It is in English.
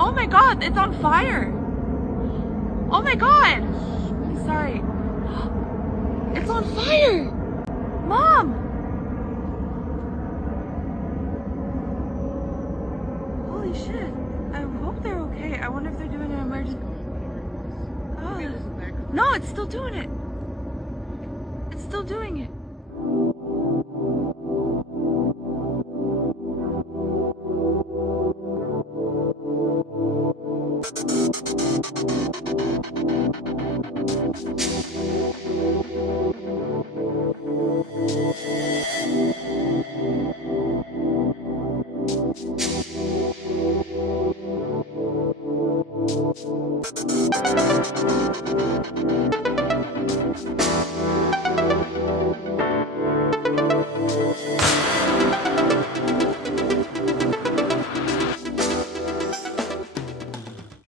Oh my god, it's on fire! Oh my god! Sorry. It's on fire! Mom! Holy shit. I hope they're okay. I wonder if they're doing an emergency. Oh. No, it's still doing it. It's still doing it.